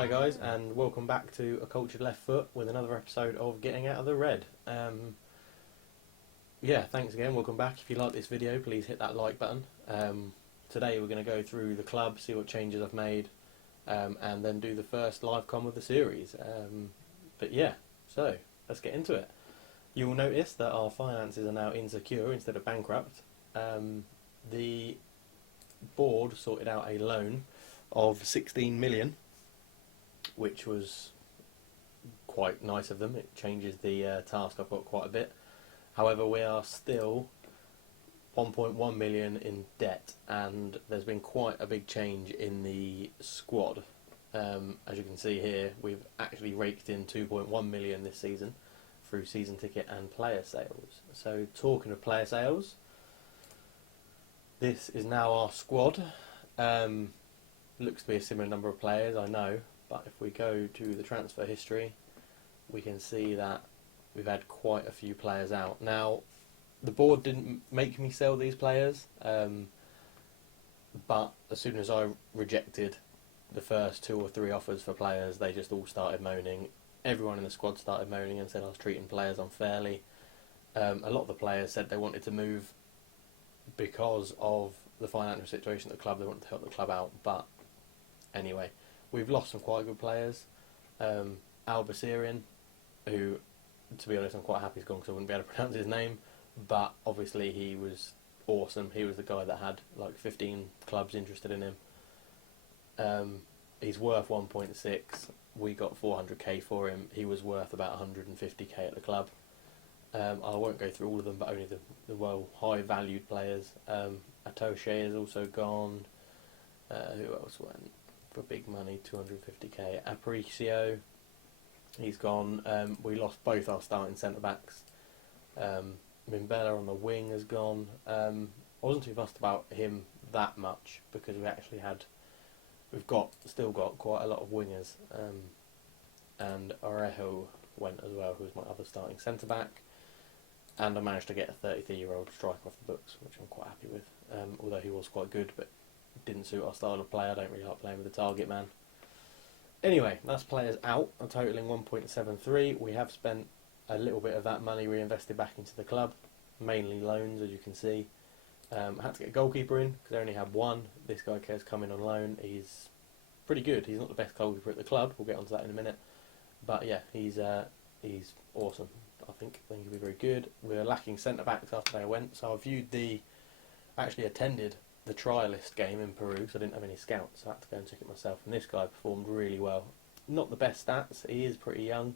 Hi guys, and welcome back to A Cultured Left Foot with another episode of Getting Out of the Red. Yeah, thanks again, welcome back. If you like this video, please hit that like button. Today we're going to go through the club, see what changes I've made, and then do the first live com of the series. But yeah, so let's get into it. You'll notice that our finances are now insecure instead of bankrupt. The board sorted out a loan of 16 million, which was quite nice of them. It changes the task I've got quite a bit. However, we are still 1.1 million in debt, and there's been quite a big change in the squad. As you can see here, we've actually raked in 2.1 million this season through season ticket and player sales. So talking of player sales, this is now our squad. Looks to be a similar number of players, I know, but if we go to the transfer history, we can see that we've had quite a few players out. Now, the board didn't make me sell these players, but as soon as I rejected the first 2 or 3 offers for players, they just all started moaning. Everyone in the squad started moaning and said I was treating players unfairly. A lot of the players said they wanted to move because of the financial situation at the club. They wanted to help the club out, but anyway, we've lost some quite good players. Al-Basirian, who, to be honest, I'm quite happy he's gone because I wouldn't be able to pronounce his name, but obviously he was awesome. He was the guy that had like 15 clubs interested in him. He's worth 1.6. We got 400k for him. He was worth about 150k at the club. I won't go through all of them, but only the well high valued players. Atoshe is also gone. Who else went for big money? 250k. Aparicio, he's gone. We lost both our starting centre backs. Mimbella on the wing has gone. I wasn't too fussed about him that much because still got quite a lot of wingers. And Orejo went as well, who was my other starting centre back. And I managed to get a 33-year-old striker off the books, which I'm quite happy with. Although he was quite good, but didn't suit our style of play. I don't really like playing with the target man. Anyway, that's players out, totaling 1.73. We have spent a little bit of that money reinvested back into the club, mainly loans, as you can see. I had to get a goalkeeper in because I only had one. This guy cares coming on loan. He's pretty good. He's not the best goalkeeper at the club. We'll get onto that in a minute. But yeah, he's awesome. I think he'll be very good. We were lacking centre backs after they went, so I actually attended the trialist game in Peru, so I didn't have any scouts, so I had to go and check it myself. And this guy performed really well. Not the best stats. He is pretty young,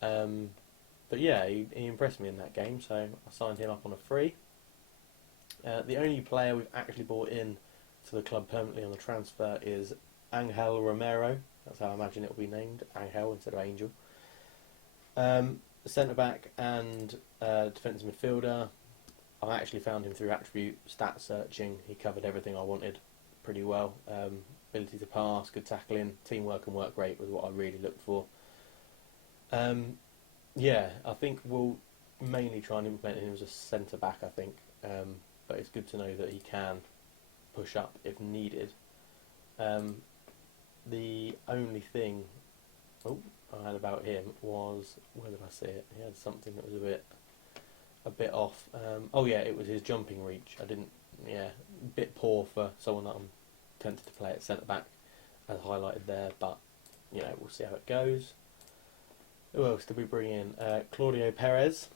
but yeah, he impressed me in that game. So I signed him up on a free. The only player we've actually brought in to the club permanently on the transfer is Angel Romero. That's how I imagine it will be named, Angel instead of Angel. Centre back and defensive midfielder. I actually found him through attribute stat searching. He covered everything I wanted pretty well. Ability to pass, good tackling, teamwork and work rate was what I really looked for. Yeah, I think we'll mainly try and implement him as a centre back, I think. But it's good to know that he can push up if needed. The only thing I had about him was, where did I see it? He had something that was a bit off. Oh yeah, it was his jumping reach. A bit poor for someone that I'm tempted to play at centre back, as highlighted there. But you know, we'll see how it goes. Who else did we bring in? Claudio Perez,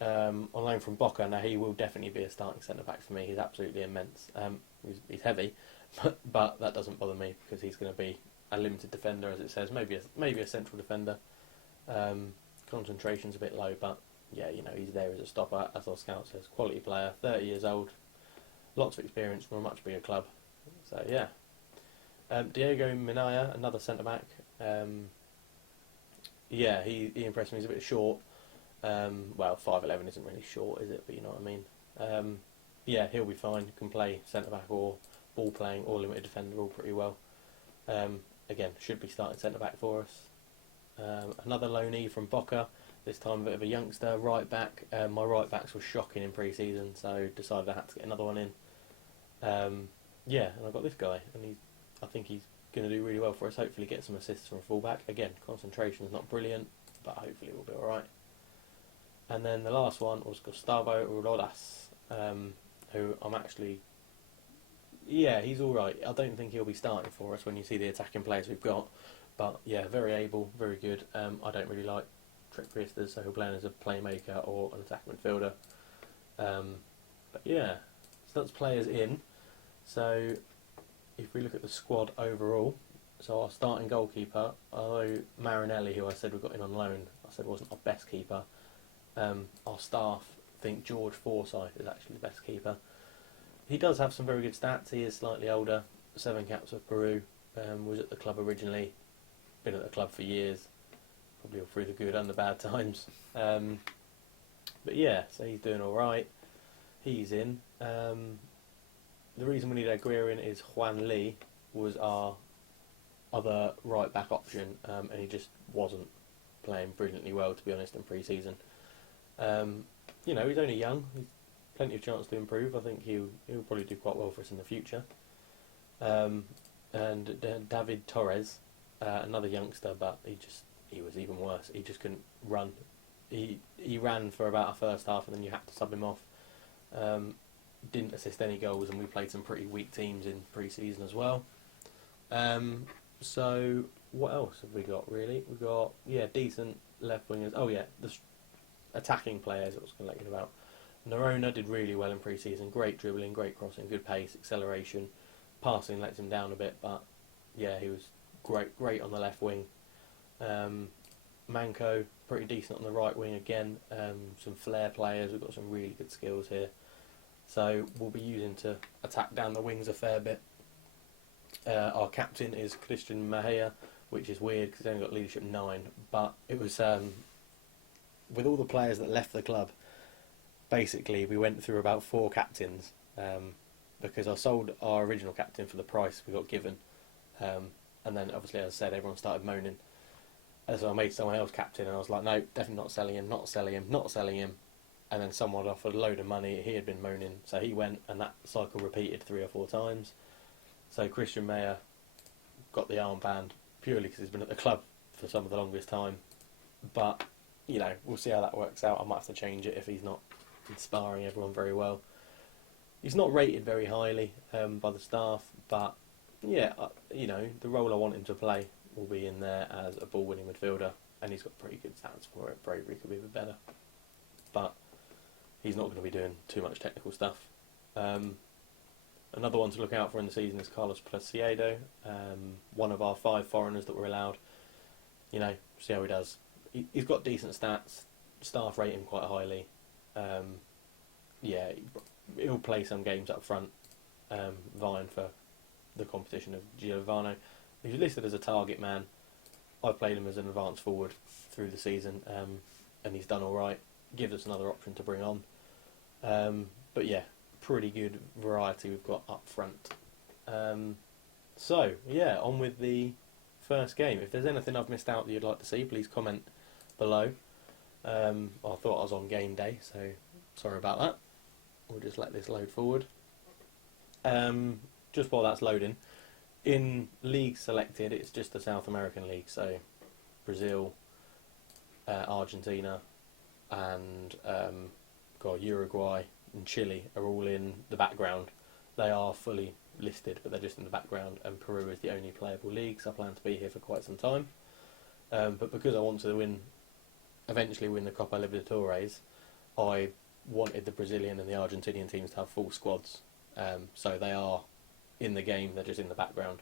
on loan from Boca. Now he will definitely be a starting centre back for me. He's absolutely immense. He's heavy, but that doesn't bother me because he's going to be a limited defender, as it says. Maybe a central defender. Concentration's a bit low, but yeah, you know, he's there as a stopper, as our scout says. Quality player, 30 years old, lots of experience from a much bigger club. So yeah. Diego Minaya, another centre back. Yeah, he impressed me. He's a bit short. Well, 5'11" isn't really short, is it? But you know what I mean. Yeah, he'll be fine. Can play centre back or ball playing or limited defender all pretty well. Again, should be starting centre back for us. Another loanee from Boca. This time a bit of a youngster, right back. My right backs were shocking in pre-season, so decided I had to get another one in. Yeah, and I got this guy, and I think he's going to do really well for us. Hopefully get some assists from fullback. Again, concentration is not brilliant, but hopefully we'll be alright. And then the last one was Gustavo Rodas, who I'm actually... Yeah, he's alright. I don't think he'll be starting for us when you see the attacking players we've got. But yeah, very able, very good. I don't really like trick priesters, so he'll play as a playmaker or an attacking midfielder. But yeah, so that's players in. So if we look at the squad overall, so our starting goalkeeper, although Marinelli, who I said we got in on loan, I said wasn't our best keeper, our staff think George Forsyth is actually the best keeper. He does have some very good stats. He is slightly older, 7 caps with Peru, was at the club originally, been at the club for years, probably all through the good and the bad times. But yeah, so he's doing alright. He's in. The reason we need Aguirre in is Juan Lee was our other right back option, and he just wasn't playing brilliantly well, to be honest, in pre-season. You know, he's only young. He's plenty of chance to improve. I think he'll probably do quite well for us in the future. And David Torres, another youngster, but he was even worse. He just couldn't run. He ran for about a first half, and then you had to sub him off. Didn't assist any goals, and we played some pretty weak teams in pre-season as well. So what else have we got, really? We've got, decent left wingers. Oh yeah, the attacking players I was going to let you know about. Nerona did really well in pre-season. Great dribbling, great crossing, good pace, acceleration. Passing lets him down a bit, but yeah, he was great on the left wing. Manco, pretty decent on the right wing again. Some flair players. We've got some really good skills here. So we'll be using to attack down the wings a fair bit. Our captain is Christian Mejia, which is weird because he's only got leadership 9. But it was with all the players that left the club. Basically, we went through about 4 captains because I sold our original captain for the price we got given, and then obviously, as I said, everyone started moaning. And so I made someone else captain, and I was like, no, definitely not selling him, not selling him, not selling him. And then someone offered a load of money. He had been moaning, so he went, and that cycle repeated 3 or 4 times. So Christian Meyer got the armband purely because he's been at the club for some of the longest time. But you know, we'll see how that works out. I might have to change it if he's not inspiring everyone very well. He's not rated very highly by the staff, but yeah, you know, the role I want him to play will be in there as a ball-winning midfielder, and he's got pretty good stats for it. Bravery could be a bit better, but he's not going to be doing too much technical stuff. Another one to look out for in the season is Carlos Preciado, one of our 5 foreigners that were allowed. You know, see how he does. He's got decent stats, staff rate him quite highly. Yeah, he'll play some games up front, vying for the competition of Giovanni. He's listed as a target man. I've played him as an advanced forward through the season, and he's done alright. Gives us another option to bring on. But yeah, pretty good variety we've got up front. So, yeah, on with the first game. If there's anything I've missed out that you'd like to see, please comment below. I thought I was on game day, so sorry about that. We'll just let this load forward. Just while that's loading, in league selected, it's just the South American league, so Brazil, Argentina, and Uruguay and Chile are all in the background. They are fully listed, but they're just in the background, and Peru is the only playable league, so I plan to be here for quite some time. But because I want to eventually win the Copa Libertadores, I wanted the Brazilian and the Argentinian teams to have full squads, so they are in the game, they're just in the background.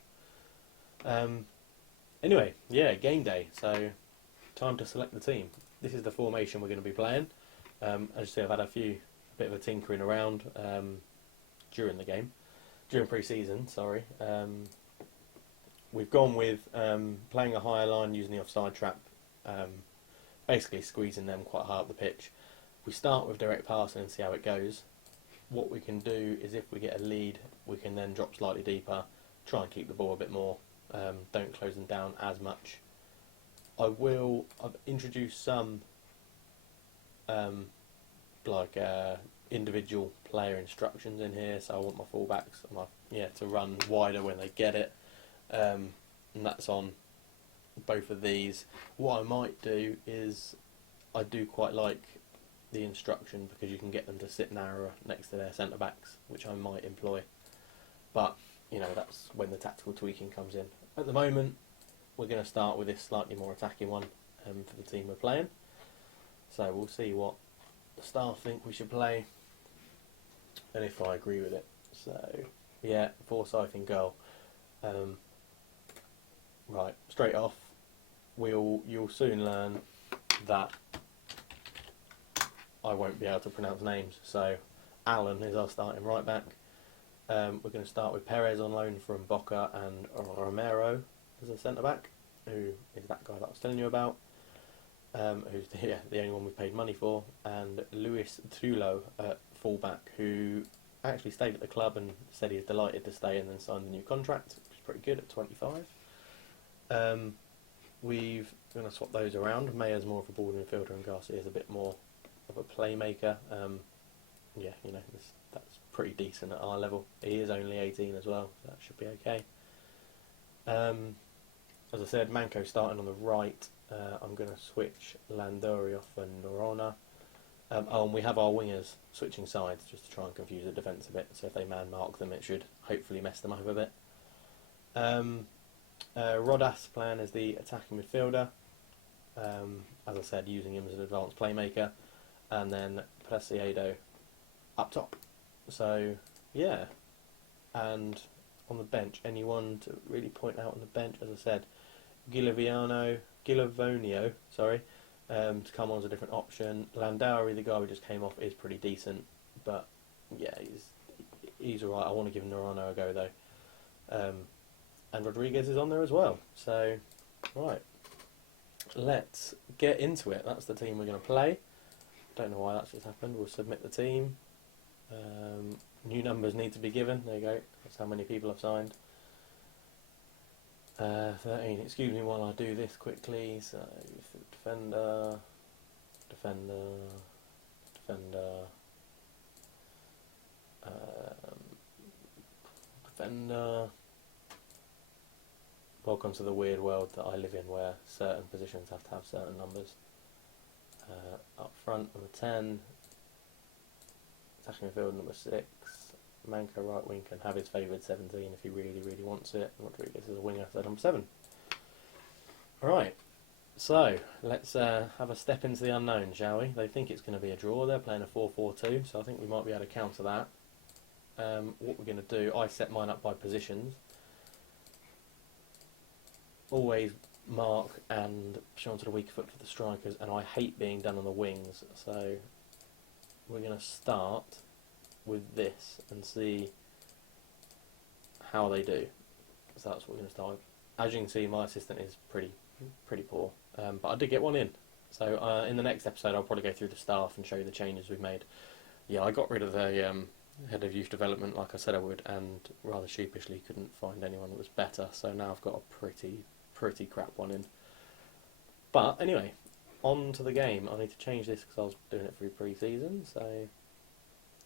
Anyway, yeah, game day, so time to select the team. This is the formation we're going to be playing. As you see, I've had a bit of a tinkering around during pre-season, sorry. We've gone with playing a higher line using the offside trap, basically squeezing them quite high up the pitch. We start with direct passing and see how it goes. What we can do is, if we get a lead, we can then drop slightly deeper, try and keep the ball a bit more, don't close them down as much. I've introduced some individual player instructions in here, so I want my fullbacks to run wider when they get it. and that's on both of these. What I might do is, I do quite like the instruction because you can get them to sit narrower next to their centre backs, which I might employ. But that's when the tactical tweaking comes in. At the moment, we're going to start with this slightly more attacking one for the team we're playing. So we'll see what the staff think we should play, and if I agree with it. So yeah, Forsyth in goal. Right, straight off, you'll soon learn that I won't be able to pronounce names. So Alan is our starting right back. We're going to start with Perez on loan from Boca and Romero as a centre back, who is that guy that I was telling you about, who's the only one we paid money for, and Luis Trullo at full back, who actually stayed at the club and said he's delighted to stay and then signed a new contract, which is pretty good at 25. We're going to swap those around. Mayer's more of a ball midfielder and Garcia's a bit more of a playmaker. That's pretty decent at our level. He is only 18 as well, so that should be okay. As I said, Manco starting on the right. I'm going to switch Landori off for Norona. And we have our wingers switching sides just to try and confuse the defence a bit. So if they man mark them, it should hopefully mess them up a bit. Rodas playing as the attacking midfielder. As I said, using him as an advanced playmaker. And then Preciado up top. So, yeah. And on the bench, anyone to really point out on the bench, as I said, Gilavonio, to come on as a different option. Landauer, the guy we just came off, is pretty decent, but yeah, he's alright. I want to give Norano a go though. And Rodriguez is on there as well. So, right, let's get into it. That's the team we're going to play. Don't know why that's just happened. We'll submit the team. New numbers need to be given. There you go. That's how many people I've signed. 13. Excuse me while I do this quickly. So, defender. Welcome to the weird world that I live in, where certain positions have to have certain numbers. Up front, number 10. Attacking midfield, number 6. Manco right wing can have his favoured 17 if he really, really wants it. Rodriguez is a winger, so number 7. Alright, so let's have a step into the unknown, shall we? They think it's going to be a draw. They're playing a 4-4-2, so I think we might be able to counter that. What we're going to do, I set mine up by positions. Always mark and show onto the weak foot for the strikers, and I hate being done on the wings, so we're going to start with this and see how they do. So that's what we're going to start with. As you can see, my assistant is pretty poor, but I did get one in. So in the next episode, I'll probably go through the staff and show you the changes we've made. Yeah, I got rid of the head of youth development like I said I would, and rather sheepishly couldn't find anyone that was better. So now I've got a pretty crap one in. But anyway, on to the game. I need to change this because I was doing it through pre-season. So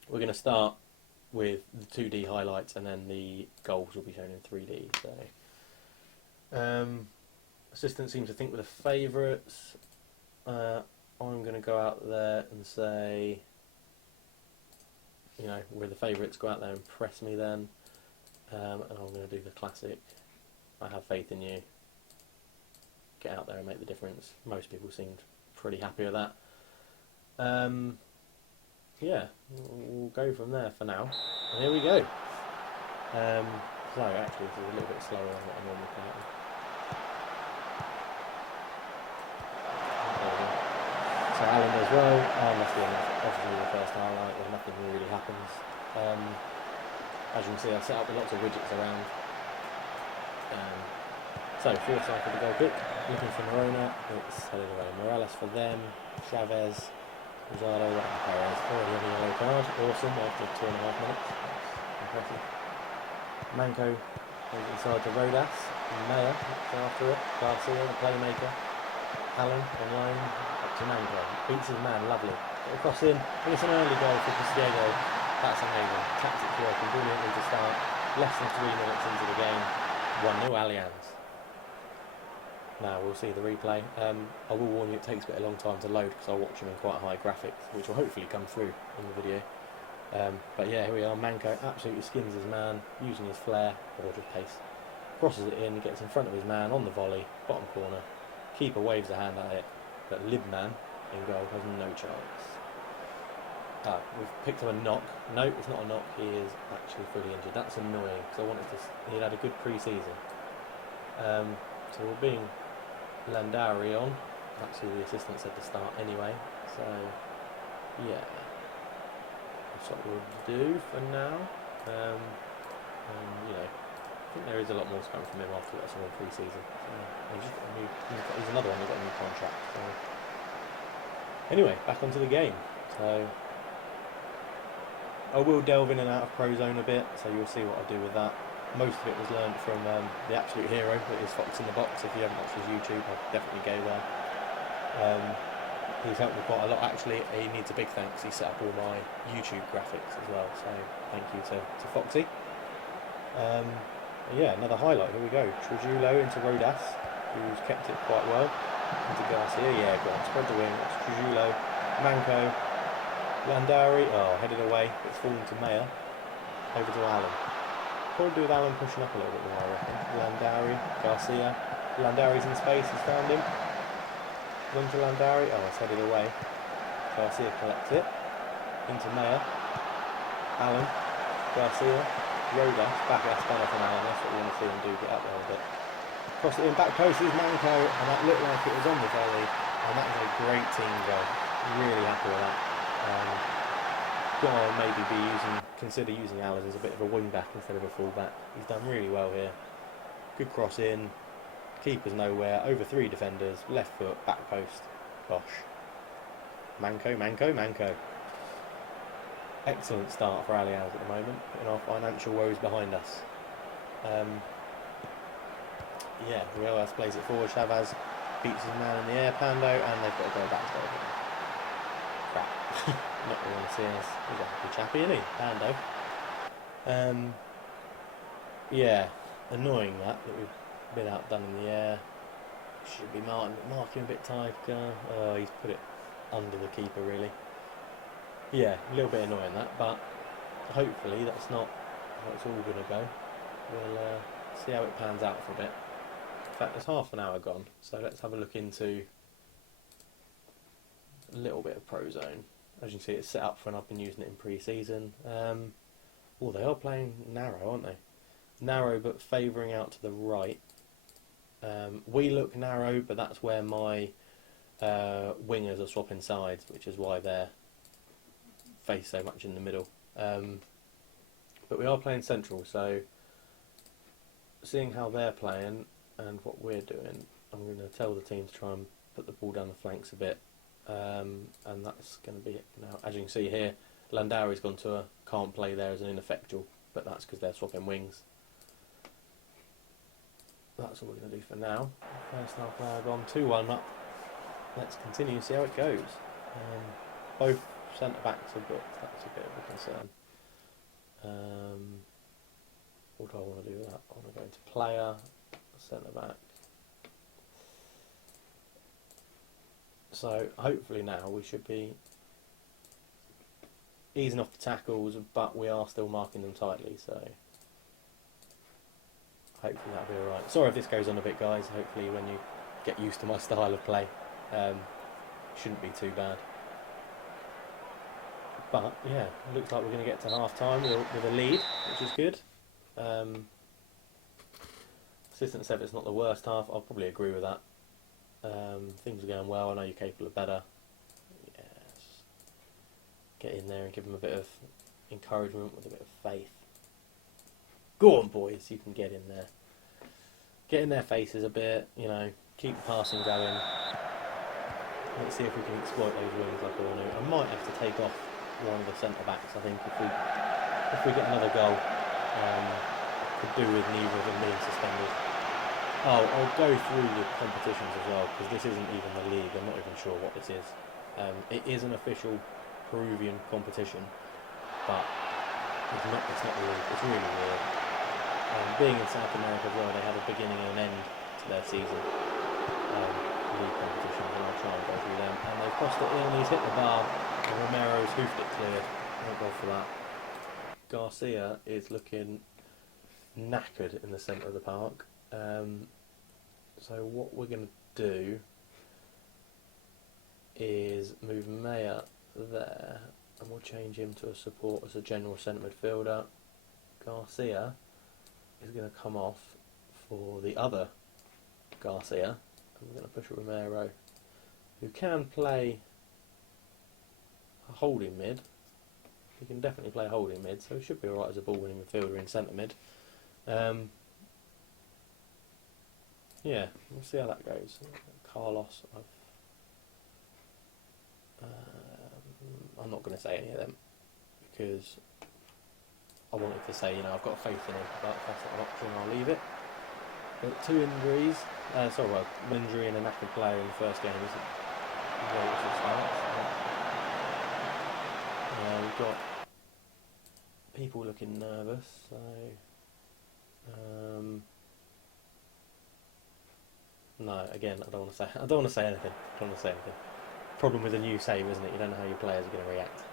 we're going to start with the 2D highlights, and then the goals will be shown in 3D. So assistant seems to think with the favourites. I'm going to go out there and say, we're the favourites, go out there and press me then. And I'm going to do the classic, I have faith in you. Get out there and make the difference. Most people seemed pretty happy with that. Yeah, we'll go from there for now. And here we go. So actually this is a little bit slower than what I normally play it. So Alan does well. That's obviously the first highlight where nothing really happens. As you can see, I've set up with lots of widgets around. So Forsyth for the goal kick, looking for Morona, it's headed away. Morales for them, Chavez, Rosado, and Perez. Already on the yellow card, awesome, after 2.5 minutes. That's impressive. Manco inside to Rodas, Mayer after it, Garcia, the playmaker, Allen on line, up to Manco, beats his man, lovely. Across in, and it's an early goal for Diego. That's amazing. Tactics working brilliantly to start. Less than 3 minutes into the game, 1-0 Allianz. now we'll see the replay. I will warn you, it takes a bit a long time to load because I'll watch him in quite high graphics, which will hopefully come through in the video. But yeah, here we are. Manco absolutely skins his man, using his flair, or just pace. Crosses it in, gets in front of his man on the volley, bottom corner. Keeper waves a hand at it, but Libman in goal has no chance. We've picked up a knock. No, it's not a knock. He is actually fully injured. That's annoying because I wanted to. He'd had a good pre-season. So we're being Landari on. That's who the assistant said to start anyway. So yeah, that's what we'll do for now. And you know, I think there is a lot more to come from him after that small pre-season. He's another one that got a new contract. So anyway, back onto the game. So I will delve in and out of Prozone a bit, so you'll see what I do with that. Most of it was learned from the absolute hero that is Fox in the Box. If you haven't watched his YouTube, I'd definitely go there. He's helped me quite a lot. Actually, he needs a big thanks. He set up all my YouTube graphics as well, so thank you to Foxy. Yeah, another highlight. Here we go. Trujillo into Rodas, who's kept it quite well. Into Garcia. Yeah, go on. Spread the wing. It's Trujillo. Manco. Landari. Oh, headed away. It's fallen to Mayer. Over to Allen. Probably do with Allen pushing up a little bit more, I reckon. Landari. Garcia. Landari's in space. He's found him. Run to Landari. Oh, it's headed away. Garcia collects it. Into Mayer. Allen. Garcia. Rodas. Back at Spano from Allen. That's what we want to see him do. Get up there a bit. Cross it in. Back post is Manco. And that looked like it was on the volley. And that was a great team goal. Really happy with that. Gonna maybe consider using Allen as a bit of a wing back instead of a full back. He's done really well here. Good cross in. Keeper's nowhere. Over 3 defenders. Left foot. Back post. Gosh. Manco. Excellent start for Aliaz at the moment. Putting our financial woes behind us. Yeah, Riojas plays it forward. Chavez beats his man in the air. Pando, and they've got to go back to it. Crap. Not really want to see us. He's a happy chappy, isn't he? Pando. Yeah, annoying that we've been outdone in the air. Should be marking a bit tight. Oh, he's put it under the keeper, really. Yeah, a little bit annoying that, but hopefully that's not how it's all going to go. We'll see how it pans out for a bit. In fact, there's half an hour gone, so let's have a look into a little bit of Prozone. As you can see, it's set up for when I've been using it in pre-season. Oh, they are playing narrow, aren't they? Narrow, but favouring out to the right. We look narrow, but that's where my wingers are swapping sides, which is why they're face so much in the middle. But we are playing central, so seeing how they're playing and what we're doing, I'm going to tell the team to try and put the ball down the flanks a bit. And that's going to be it now. As you can see here, Landari's gone to a can't play there as an ineffectual, but that's because they're swapping wings. That's all we're going to do for now. First half hour gone, 2-1 up. Let's continue, see how it goes. Both centre backs are booked, that's a bit of a concern. What do I want to do with that? I want to go into player, centre back. So hopefully now we should be easing off the tackles, but we are still marking them tightly, so hopefully that'll be alright. Sorry if this goes on a bit, guys. Hopefully when you get used to my style of play, shouldn't be too bad. But yeah, it looks like we're going to get to half time with a lead, which is good. Assistant said it's not the worst half. I'll probably agree with that. Things are going well. I know you're capable of better. Yes. Get in there and give them a bit of encouragement with a bit of faith. Go on, boys. You can get in there. Get in their faces a bit. You know, keep the passing going. Let's see if we can exploit those wings like I want to. I might have to take off one of the centre backs. I think if we get another goal, could do with neither of them being suspended. Oh, I'll go through the competitions as well, because this isn't even the league. I'm not even sure what this is. It is an official Peruvian competition, but it's not the league. It's really weird. Being in South America as well, they have a beginning and an end to their season. league competitions, and I'll try and go through them. And they've crossed it in, he's hit the bar, and Romero's hoofed it clear. Thank God for that. Garcia is looking knackered in the centre of the park. So what we're going to do is move Mayer there, and we'll change him to a support as a general centre midfielder. Garcia is going to come off for the other Garcia, and we're going to push Romero, who can play a holding mid. He can definitely play holding mid, so he should be alright as a ball-winning midfielder in centre mid. Yeah, we'll see how that goes. Carlos, I'm not going to say any of them because I wanted to say, I've got faith in him, but if that's not an option, I'll leave it. But 2 injuries, one injury and a knackered player in the first game isn't the greatest of starts. We've got people looking nervous, so no, again, I don't want to say anything. Problem with a new save, isn't it? You don't know how your players are going to react.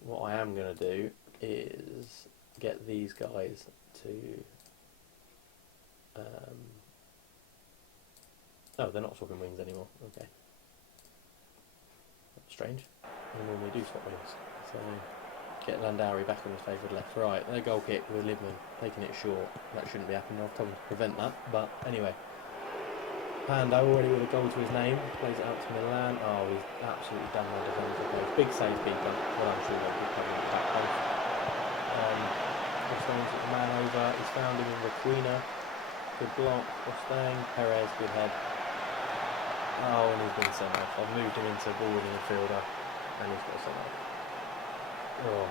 What I am going to do is get these guys to. Oh, they're not swapping wings anymore. Okay. That's strange. I normally do swap wings. So get Landari back on his favoured left. Right, their goal kick with Libman taking it short. That shouldn't be happening. I've told him to prevent that. But anyway. Pando already with a goal to his name. Plays it out to Milan. Oh, he's absolutely done well defending for Big save, keeper. Well, I'm sure they'll be covering the back post. Rostain's got the man over. He's found him in Requena. Good block. Rostang. Perez, good head. Oh, and he's been sent off. I've moved him into ball-winning midfielder, and he's got sent off. Oh,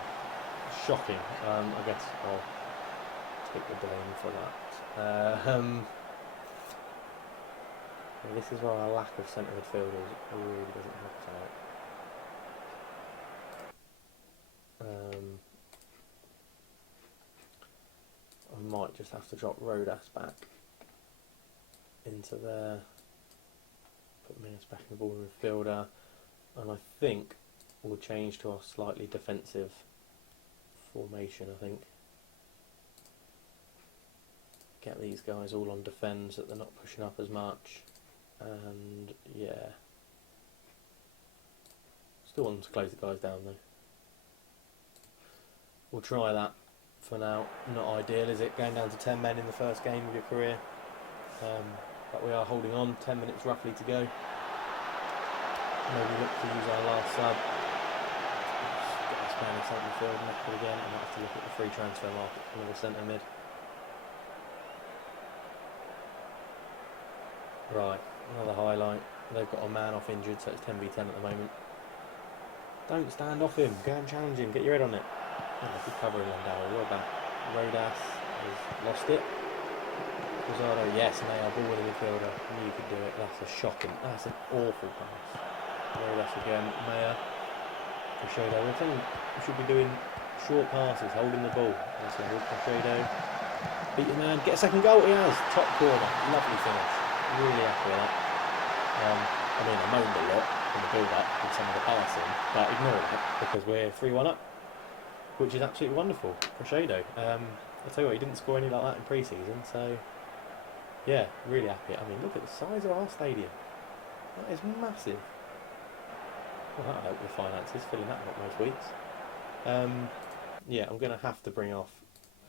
shocking. I guess I'll take the blame for that. This is where our lack of centre midfielders really doesn't help us out. I might just have to drop Rodas back into there. Put Minas back in the ball midfielder, and I think we'll change to a slightly defensive formation. I think get these guys all on defence, that they're not pushing up as much, and yeah, still want them to close the guys down though. We'll try that for now. Not ideal, is it? Going down to 10 men in the first game of your career. But we are holding on, 10 minutes roughly to go. Maybe look to use our last sub. Get this man in centre midfield, knackered again. I might have to look at the free transfer market for another centre mid. Right, another highlight. They've got a man off injured, so it's 10v10 at the moment. Don't stand off him, go and challenge him, get your head on it. Oh, good covering on Darryl, well back. Rodas has lost it. Rosado, yes, and they are ball winning midfielder. I knew you could do it. That's that's an awful pass. Rodas again, Mayer. Crescedo, we should be doing short passes, holding the ball. That's a good Crescedo. Beat the man, get a second goal, he has. Top corner, lovely finish. Really happy with that. I moaned a lot in the build-up with some of the passing, but ignore that because we're 3-1 up, which is absolutely wonderful. Crescedo. I'll tell you what, he didn't score any like that in pre-season, so yeah, really happy. I mean, look at the size of our stadium. That is massive. Well, that'll help with finances, filling that up most weeks. Yeah, I'm going to have to bring off,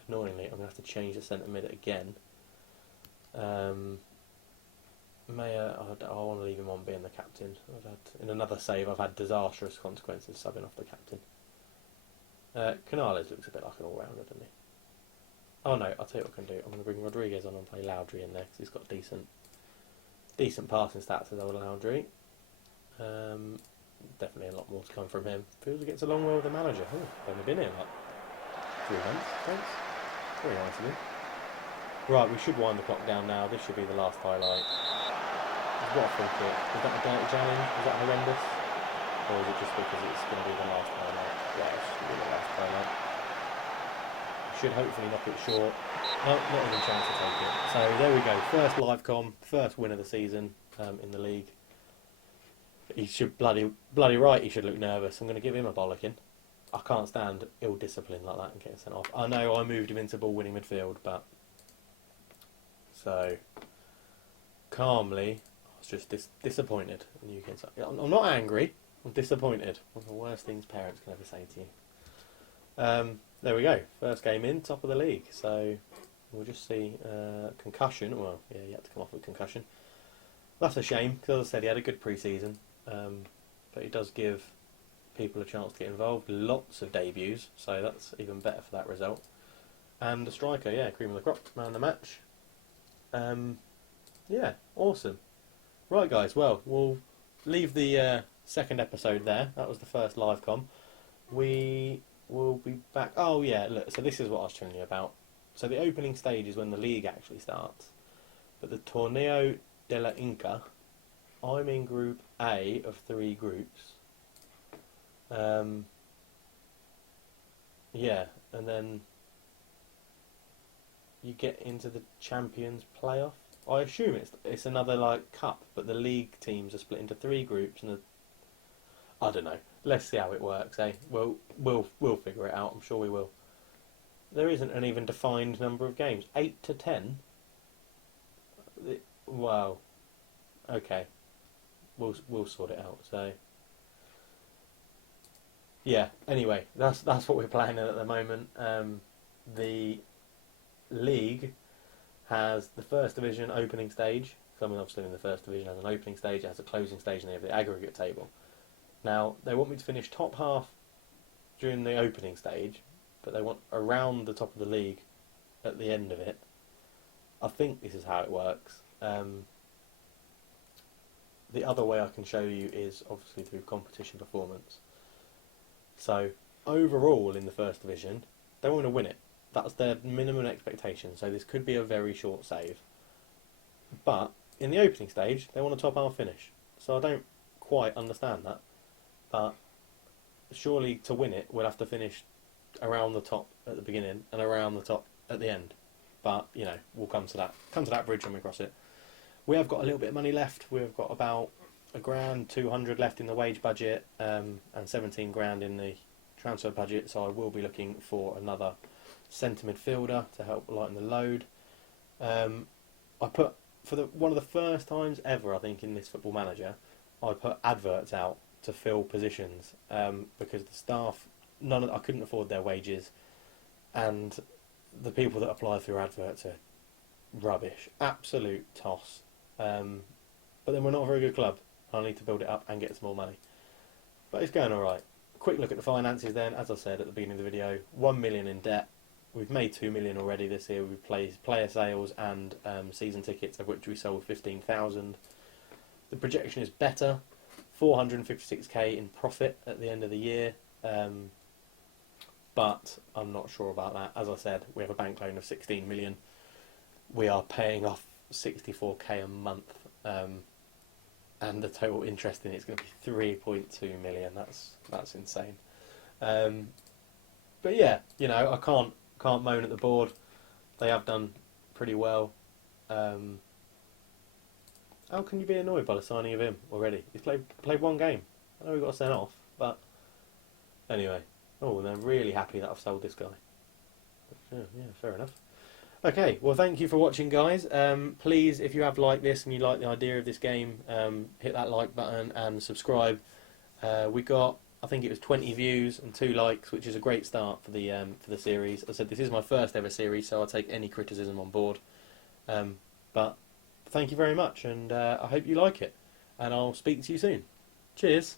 annoyingly, I'm going to have to change the centre mid again. Mayer, I want to leave him on being the captain. In another save, I've had disastrous consequences subbing off the captain. Canales looks a bit like an all-rounder, doesn't he? Oh no, I'll tell you what I can do. I'm going to bring Rodriguez on and play Laudry in there because he's got decent passing stats as old Laudry. Definitely a lot more to come from him. Feels he gets along well with the manager. Oh, only been here like 3 months. Thanks. Very nice of him. Right, we should wind the clock down now. This should be the last highlight. What a free kick. Was that a dirty challenge? Was that horrendous? Or is it just because it's going to be the last highlight? Yeah, it's going to be the last highlight. should hopefully knock it short. No, not even a chance to take it. So there we go. First live com, first win of the season in the league. He should bloody right. He should look nervous. I'm going to give him a bollocking. I can't stand ill discipline like that and getting sent off. I know I moved him into ball winning midfield, but so calmly, I was just disappointed. And you can say, I'm not angry. I'm disappointed. One of the worst things parents can ever say to you. There we go. First game in, top of the league. So we'll just see concussion. Well, yeah, he had to come off with concussion. That's a shame because, as I said, he had a good pre-season. But it does give people a chance to get involved. Lots of debuts, so that's even better for that result. And the striker, yeah, cream of the crop, man of the match. Yeah, awesome. Right, guys, well, we'll leave the second episode there. That was the first live com. We will be back. Oh, yeah, look, so this is what I was telling you about. So the opening stage is when the league actually starts. But the Torneo de la Inca, I'm in Group A of 3 groups. Yeah, and then you get into the Champions playoff. I assume it's another like cup, but the league teams are split into 3 groups, and I don't know. Let's see how it works, eh? We'll figure it out. I'm sure we will. There isn't an even defined number of games. 8 to 10. Wow. Okay. We'll sort it out. So yeah. Anyway, that's what we're playing at the moment. The league has the first division opening stage. So I mean, obviously, in the first division has an opening stage, it has a closing stage, and they have the aggregate table. Now they want me to finish top half during the opening stage, but they want around the top of the league at the end of it. I think this is how it works. The other way I can show you is obviously through competition performance. So overall in the first division, they want to win it. That's their minimum expectation. So this could be a very short save. But in the opening stage, they want a top half finish. So I don't quite understand that. But surely to win it, we'll have to finish around the top at the beginning and around the top at the end. But, you know, we'll come to that. Come to that bridge when we cross it. We have got a little bit of money left. We've got about $1,200 left in the wage budget, and 17 grand in the transfer budget. So I will be looking for another centre midfielder to help lighten the load. I put for one of the first times ever, I think, in this Football Manager, I put adverts out to fill positions because the staff, I couldn't afford their wages, and the people that apply through adverts are rubbish, absolute toss. But then we're not a very good club. I need to build it up and get some more money. But it's going alright. Quick look at the finances then. As I said at the beginning of the video, 1 million in debt. We've made 2 million already this year. We've played player sales and season tickets, of which we sold 15,000. The projection is better. 456k in profit at the end of the year. But I'm not sure about that. As I said, we have a bank loan of 16 million. We are paying off 64k a month. And the total interest in it is going to be 3.2 million. That's insane. But yeah, you know, I can't moan at the board. They have done pretty well. How can you be annoyed by the signing of him already? He's played one game. I know he got sent off, but anyway. Oh, and I'm really happy that I've sold this guy. Yeah, fair enough. Okay, well, thank you for watching, guys. Please, if you have liked this and you like the idea of this game, hit that like button and subscribe. We got, I think it was 20 views and 2 likes, which is a great start for the series. As I said, this is my first ever series, so I'll take any criticism on board. But thank you very much, and I hope you like it. And I'll speak to you soon. Cheers.